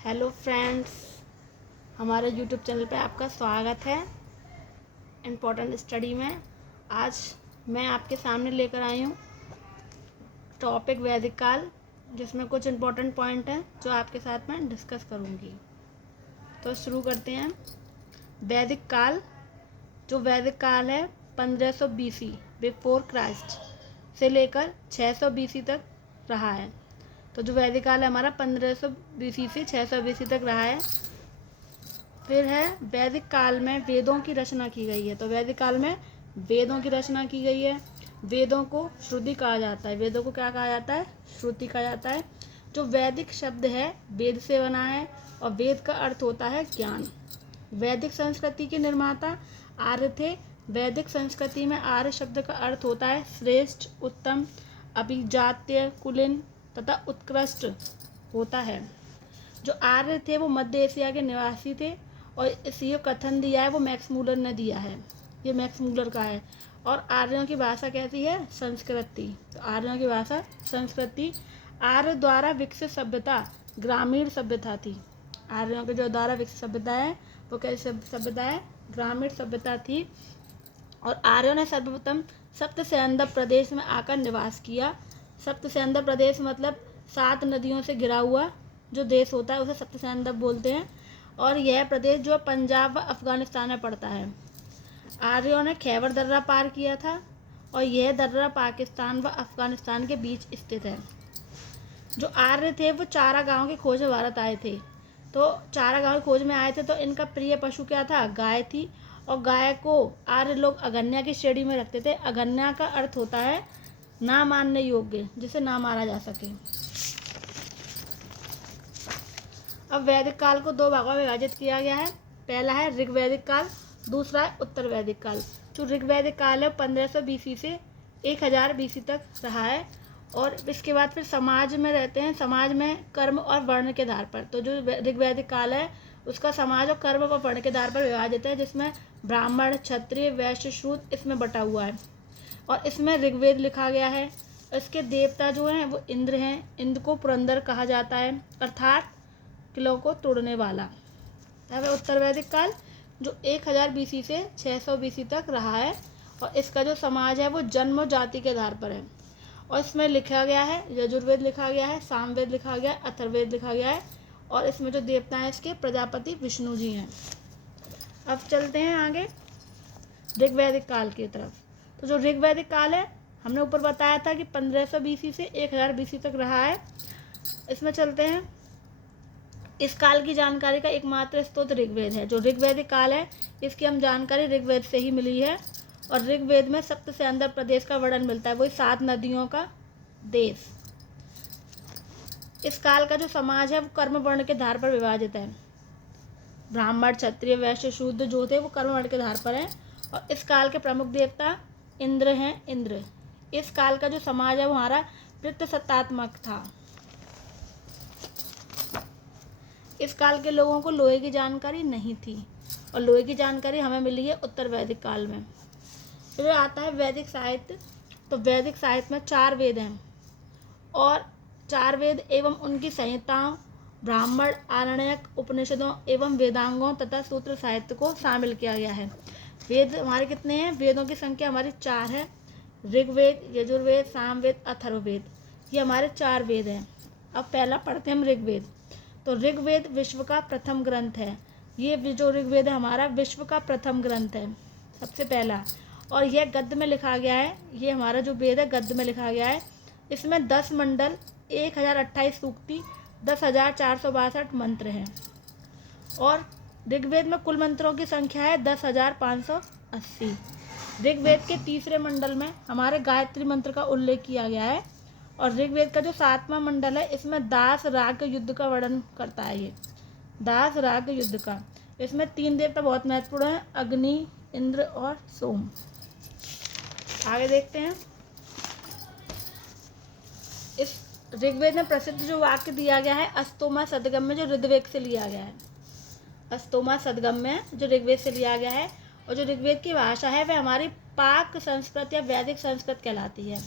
Hello friends, हमारे YouTube channel पे आपका स्वागत है। इम्पोर्टेंट स्टडी में आज मैं आपके सामने लेकर आई हूँ टॉपिक वैदिक काल, जिसमें कुछ इम्पोर्टेंट पॉइंट हैं जो आपके साथ मैं डिस्कस करूँगी। तो शुरू करते हैं। वैदिक काल, जो वैदिक काल है 1500 BC बिफोर क्राइस्ट से लेकर 600 BC तक रहा है। तो जो वैदिक काल है हमारा 1500 BC से 600 BC तक रहा है। फिर है वैदिक काल में वेदों की रचना की गई है। तो वैदिक काल में वेदों की रचना की गई है। वेदों को श्रुति कहा जाता है। वेदों को क्या कहा जाता है? श्रुति कहा जाता है। जो वैदिक शब्द है वेद से बना है और वेद का अर्थ होता है ज्ञान। वैदिक संस्कृति के निर्माता आर्य थे। वैदिक संस्कृति में आर्य शब्द का अर्थ होता है श्रेष्ठ, उत्तम, अभिजात्य, कुलीन तथा उत्कृष्ट होता है। जो आर्य थे वो मध्य एशिया के निवासी थे और इसी कथन दिया है वो मैक्स मूलर ने दिया है। ये मैक्स मूलर का है। और आर्यों की भाषा कैसी है? संस्कृति। तो आर्यों की भाषा संस्कृति। आर्य द्वारा विकसित सभ्यता ग्रामीण सभ्यता थी। आर्यों के जो द्वारा विकसित सभ्यता है वो कैसी सभ्यता है? ग्रामीण सभ्यता थी। और आर्यों ने सर्वप्रथम सप्त सैंधव प्रदेश में आकर निवास किया। सप्त सैंधव प्रदेश मतलब 7 नदियों से घिरा हुआ जो देश होता है उसे सप्त सैंधव बोलते हैं। और यह प्रदेश जो पंजाब व अफगानिस्तान में पड़ता है। आर्यों ने खैबर दर्रा पार किया था और यह दर्रा पाकिस्तान व अफगानिस्तान के बीच स्थित है। जो आर्य थे वो चारा गांव की खोज में भारत आए थे। तो चारा गांव की खोज में आए थे तो इनका प्रिय पशु क्या था? गाय थी। और गाय को आर्य लोग अगन्या की श्रेणी में रखते थे। अगन्या का अर्थ होता है ना मानने योग्य, जिसे ना मारा जा सके। अब वैदिक काल को 2 भागों में विभाजित किया गया है। पहला है ऋग्वैदिक काल, दूसरा है उत्तर वैदिक काल। जो ऋग्वैदिक काल है 1500 BC से 1000 BC तक रहा है। और इसके बाद फिर समाज में रहते हैं, समाज में कर्म और वर्ण के आधार पर। तो जो ऋग्वैदिक काल है उसका समाज और कर्म और वर्ण के आधार पर विभाजित है, जिसमें ब्राह्मण, क्षत्रिय, वैश्य, शूद्र इसमें बटा हुआ है। और इसमें ऋग्वेद लिखा गया है। इसके देवता जो हैं वो इंद्र हैं। इंद्र को पुरंदर कहा जाता है, अर्थात किलों को तोड़ने वाला। अब उत्तर वैदिक काल जो 1000 BC से 600 BC तक रहा है। और इसका जो समाज है वो जन्म और जाति के आधार पर है। और इसमें लिखा गया है यजुर्वेद लिखा गया है, सामवेद लिखा गया है, अथर्ववेद लिखा गया है। और इसमें जो देवता हैं इसके प्रजापति विष्णु जी हैं। अब चलते हैं आगे ऋग्वैदिक काल की तरफ। तो जो ऋग्वैदिक काल है हमने ऊपर बताया था कि 1500 BC से 1000 BC तक रहा है। इसमें चलते हैं। इस काल की जानकारी का एकमात्र स्रोत ऋग्वेद है। जो ऋग्वैदिक काल है इसकी हम जानकारी ऋग्वेद से ही मिली है। और ऋग्वेद में सप्त सैंधव प्रदेश का वर्णन मिलता है, वही 7 नदियों का देश। इस काल का जो समाज है वो कर्म वर्ण के आधार पर विभाजित है। ब्राह्मण, क्षत्रिय, वैश्य, शूद्र जो थे वो कर्म वर्ण के आधार पर हैं। और इस काल के प्रमुख देवता इंद्र हैं। इंद्र। इस काल का जो समाज है वो हमारा पितृसत्तात्मक था। इस काल के लोगों को लोहे की जानकारी नहीं थी और लोहे की जानकारी हमें मिली है उत्तर वैदिक काल में। फिर आता है वैदिक साहित्य। तो वैदिक साहित्य में 4 वेद हैं और 4 वेद एवं उनकी संहिताओं, ब्राह्मण, आरण्यक, उपनिषदों एवं वेदांगों तथा सूत्र साहित्य को शामिल किया गया है। वेद हमारे कितने हैं? वेदों की संख्या हमारी 4 है। ऋग्वेद, यजुर्वेद, सामवेद, अथर्ववेद, ये हमारे 4 वेद हैं। अब पहला पढ़ते हैं हम ऋग्वेद। तो ऋग्वेद विश्व का प्रथम ग्रंथ है। ये जो ऋग्वेद है हमारा विश्व का प्रथम ग्रंथ है, सबसे पहला। और यह गद्य में लिखा गया है। ये हमारा जो वेद है गद्य में लिखा गया है। इसमें 10 मंडल, 1028 सूक्ति, 10,462 मंत्र हैं। और ऋग्वेद में कुल मंत्रों की संख्या है 10,580। ऋग्वेद के तीसरे मंडल में हमारे गायत्री मंत्र का उल्लेख किया गया है। और ऋग्वेद का जो 7वां मंडल है इसमें दास राग युद्ध का वर्णन करता है। ये दास राग युद्ध का, इसमें 3 देवता बहुत महत्वपूर्ण हैं, अग्नि, इंद्र और सोम। आगे देखते हैं। इस ऋग्वेद में प्रसिद्ध जो वाक्य दिया गया है अस्तोमा सदगम में, जो ऋग्वेद से लिया गया है। अस्तोमा सदगम में जो ऋग्वेद से लिया गया है। और जो ऋग्वेद की भाषा है वह हमारी पाक संस्कृत या वैदिक संस्कृत कहलाती है।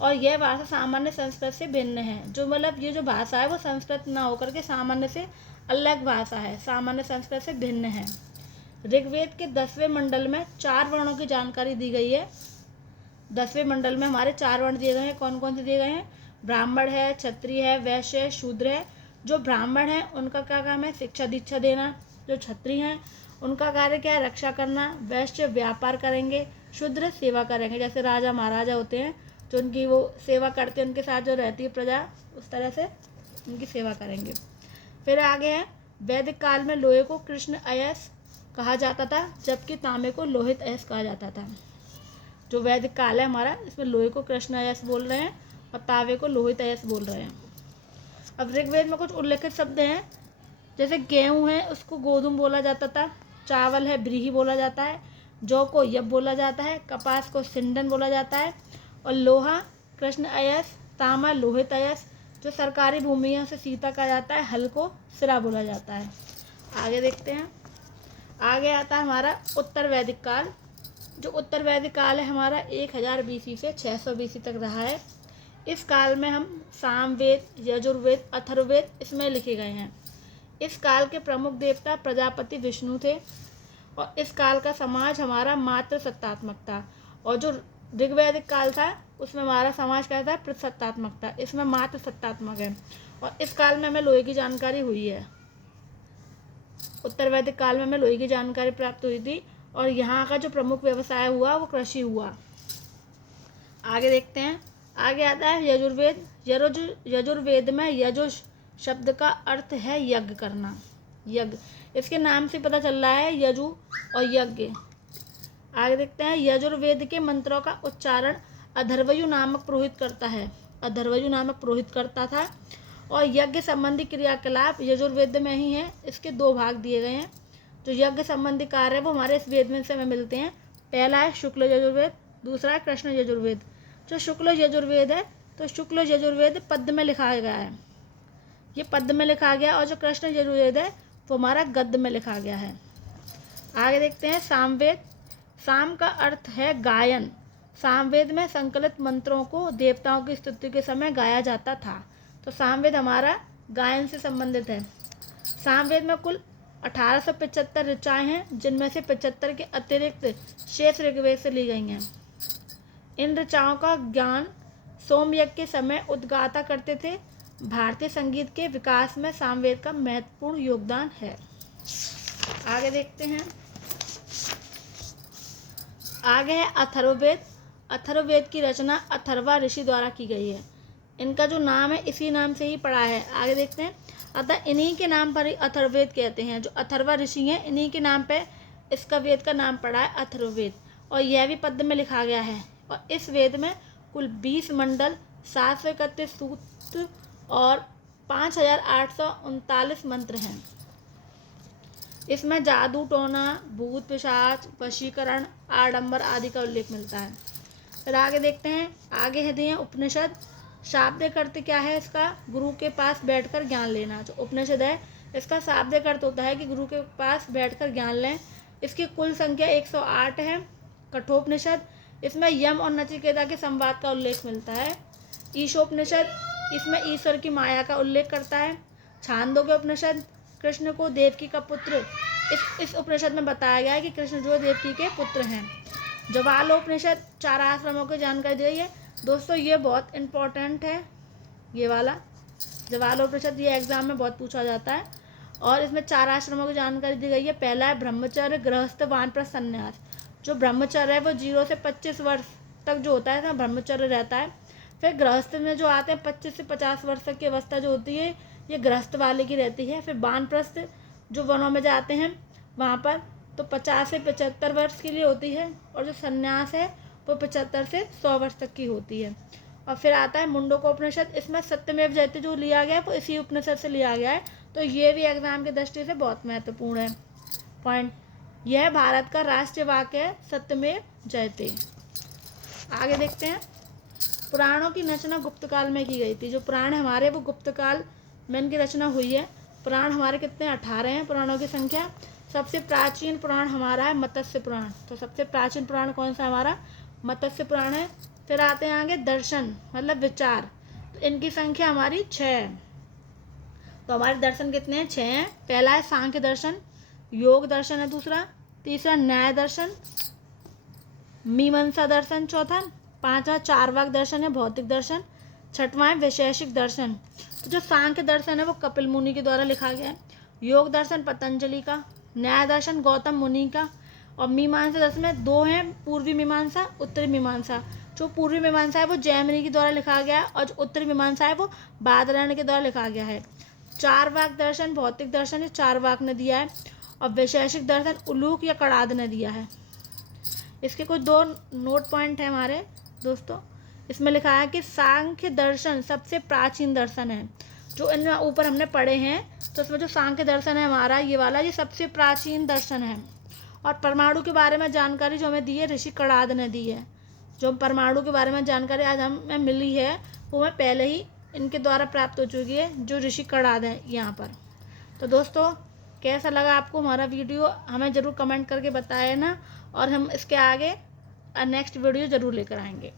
और यह भाषा सामान्य संस्कृत से भिन्न है। जो मतलब ये जो भाषा है वो संस्कृत ना होकर के सामान्य से अलग भाषा है, सामान्य संस्कृत से भिन्न है। ऋग्वेद के 10वें मंडल में 4 वर्णों की जानकारी दी गई है। 10वें मंडल में हमारे 4 वर्ण दिए गए हैं। कौन कौन से दिए गए हैं? ब्राह्मण है, क्षत्रिय है, वैश्य है, शूद्र है। जो ब्राह्मण है उनका क्या काम है? शिक्षा दीक्षा देना। जो क्षत्रिय हैं उनका कार्य क्या है? रक्षा करना। वैश्य व्यापार करेंगे, शूद्र सेवा करेंगे। जैसे राजा महाराजा होते हैं जो उनकी वो सेवा करते हैं, उनके साथ जो रहती है प्रजा, उस तरह से उनकी सेवा करेंगे। फिर आगे है, वैदिक काल में लोहे को कृष्ण अयस कहा जाता था, जबकि तांबे को लोहित अयस कहा जाता था। जो वैदिक काल है हमारा, इसमें लोहे को कृष्ण अयस बोल रहे हैं और तांबे को लोहित अयस बोल रहे हैं। अब ऋग्वेद में कुछ उल्लेखित शब्द हैं, जैसे गेहूँ है उसको गोधुम बोला जाता था, चावल है ब्रीही बोला जाता है, जौ को यब बोला जाता है, कपास को सिंडन बोला जाता है, और लोहा कृष्ण अयस, तांबा लोहित अयस। जो सरकारी भूमियों से सीता कहा जाता है, हल को सिरा बोला जाता है। आगे देखते हैं। आगे आता है हमारा उत्तर वैदिक काल। जो उत्तर वैदिक काल है हमारा 1000 BC से 600 BC तक रहा है। इस काल में हम सामवेद, यजुर्वेद, अथर्ववेद इसमें लिखे गए हैं। इस काल के प्रमुख देवता प्रजापति विष्णु थे और इस काल का समाज हमारा मात्र सत्तात्मक था। और जो ऋग्वैदिक काल था उसमें हमारा समाज क्या था? प्रसत्तात्मक था। इसमें मात्र सत्तात्मक है और इस काल में हमें लोहे की जानकारी हुई है। उत्तर वैदिक काल में हमें लोहे की जानकारी प्राप्त हुई थी और यहाँ का जो प्रमुख व्यवसाय हुआ वो कृषि हुआ। आगे देखते हैं। आगे आता है यजुर्वेद। यजुर्वेद में यजुष शब्द का अर्थ है यज्ञ करना, यज्ञ। इसके नाम से पता चल रहा है यजु और यज्ञ। आगे देखते हैं। यजुर्वेद के मंत्रों का उच्चारण अथर्वयु नामक पुरोहित करता है, अथर्वयु नामक पुरोहित करता था। और यज्ञ संबंधी क्रियाकलाप यजुर्वेद में ही है। इसके 2 भाग दिए गए हैं। जो यज्ञ संबंधी कार्य है वो हमारे इस वेद में से हमें मिलते हैं। पहला है शुक्ल यजुर्वेद, दूसरा है कृष्ण यजुर्वेद। जो शुक्ल यजुर्वेद है तो शुक्ल यजुर्वेद पद्य में लिखा गया है, ये पद्य में लिखा गया। और जो कृष्ण यजुर्वेद है वो हमारा गद्य में लिखा गया है। आगे देखते हैं सामवेद। साम का अर्थ है गायन। सामवेद में संकलित मंत्रों को देवताओं की स्तुति के समय गाया जाता था। तो सामवेद हमारा गायन से संबंधित है। सामवेद में कुल 1875 ऋचाएँ हैं, जिनमें से 75 के अतिरिक्त शेष ऋग्वेद से ली गई हैं। इन ऋचाओं का ज्ञान सोमयज्ञ के समय उद्गाता करते थे। भारतीय संगीत के विकास में सामवेद का महत्वपूर्ण योगदान है। आगे देखते हैं। आगे है अथर्ववेद। अथर्ववेद की रचना अथर्वा ऋषि द्वारा की गई है। इनका जो नाम है इसी नाम से ही पड़ा है। आगे देखते हैं। अतः इन्हीं के नाम पर ही अथर्ववेद कहते हैं। जो अथर्वा ऋषि हैं इन्हीं के नाम पे इसका वेद का नाम पड़ा है अथर्ववेद। और यह भी पद्य में लिखा गया है। और इस वेद में कुल 20 मंडल, 731 सूक्त और 5839 मंत्र हैं। इसमें जादू टोना, भूत पिशाच, वशीकरण, आडंबर आदि का उल्लेख मिलता है। फिर आगे देखते हैं। आगे है दिए उपनिषद। शाब्दिक अर्थ क्या है इसका? गुरु के पास बैठकर ज्ञान लेना। जो उपनिषद है इसका शाब्दिक अर्थ होता है कि गुरु के पास बैठकर ज्ञान लें। इसकी कुल संख्या 108 है। कठोपनिषद, इसमें यम और नचिकेता के संवाद का उल्लेख मिलता है। ईशोपनिषद, इसमें ईश्वर की माया का उल्लेख करता है। छांदोग्य उपनिषद, कृष्ण को देवकी का पुत्र, इस उपनिषद में बताया गया है कि कृष्ण जो देवकी के पुत्र हैं। ज्वालोपनिषद 4 आश्रमों की जानकारी दी गई है। दोस्तों ये बहुत इम्पोर्टेंट है, ये वाला ज्वालोपनिषद, ये एग्जाम में बहुत पूछा जाता है। और इसमें 4 आश्रमों की जानकारी दी गई है। पहला है ब्रह्मचर्य, गृहस्थ, वानप्रस्थ, संन्यास। जो ब्रह्मचर्य है वो 0 से 25 वर्ष तक जो होता है ना ब्रह्मचर्य रहता है। फिर गृहस्थ में जो आते हैं 25 से 50 वर्ष तक की अवस्था जो होती है ये गृहस्थ वाले की रहती है। फिर वानप्रस्थ जो वनों में जाते हैं वहाँ पर तो 50 से 75 वर्ष के लिए होती है। और जो संन्यास है वो 75 से 100 वर्ष तक की होती है। और फिर आता है मुंडकोपनिषद। इसमें सत्यमेव जयते जो लिया गया है वो इसी उपनिषद से लिया गया है। तो ये भी एग्जाम की दृष्टि से बहुत महत्वपूर्ण है पॉइंट। यह भारत का राष्ट्रीय वाक्य है, सत्यमेव जयते। आगे देखते हैं। पुराणों की रचना गुप्त काल में की गई थी। जो पुराण हमारे वो गुप्त काल में इनकी रचना हुई है। पुराण हमारे कितने? 18 हैं पुराणों की संख्या। सबसे प्राचीन पुराण हमारा है मत्स्य पुराण। तो सबसे प्राचीन पुराण कौन सा हमारा? मत्स्य पुराण है। फिर आते हैं आगे दर्शन मतलब विचार, तो इनकी संख्या हमारी 6 है। तो हमारे दर्शन कितने हैं? 6 हैं। पहला है सांख्य दर्शन, योग दर्शन है दूसरा, तीसरा न्याय दर्शन, मीमांसा दर्शन चौथा, पांचवा चार्वाक दर्शन है भौतिक दर्शन, छठवां है वैशेषिक दर्शन। तो जो सांख्य दर्शन है वो कपिल मुनि के द्वारा लिखा गया है, योग दर्शन पतंजलि का, न्याय दर्शन गौतम मुनि का, और मीमांसा दर्शन में 2 हैं, पूर्वी मीमांसा उत्तरी मीमांसा। जो पूर्वी मीमांसा है वो जैमिनी के द्वारा लिखा गया है और जो उत्तरी मीमांसा है वो बादरायण के द्वारा लिखा गया है। चार्वाक दर्शन भौतिक दर्शन है चार्वाक ने दिया है, और वैशेषिक दर्शन उलूक या कड़ाद ने दिया है। इसके कुछ 2 नोट पॉइंट है हमारे दोस्तों। इसमें लिखा है कि सांख्य दर्शन सबसे प्राचीन दर्शन है। जो इन ऊपर हमने पढ़े हैं तो इसमें जो सांख्य दर्शन है हमारा ये वाला, ये सबसे प्राचीन दर्शन है। और परमाणु के बारे में जानकारी जो हमें दी है ऋषि कड़ाद ने दी है। जो परमाणु के बारे में जानकारी आज हमें मिली है वो हमें पहले ही इनके द्वारा प्राप्त हो चुकी है, जो ऋषि कड़ाद है यहाँ पर। तो दोस्तों कैसा लगा आपको हमारा वीडियो, हमें ज़रूर कमेंट करके बताएं ना, और हम इसके आगे नेक्स्ट वीडियो ज़रूर लेकर आएंगे।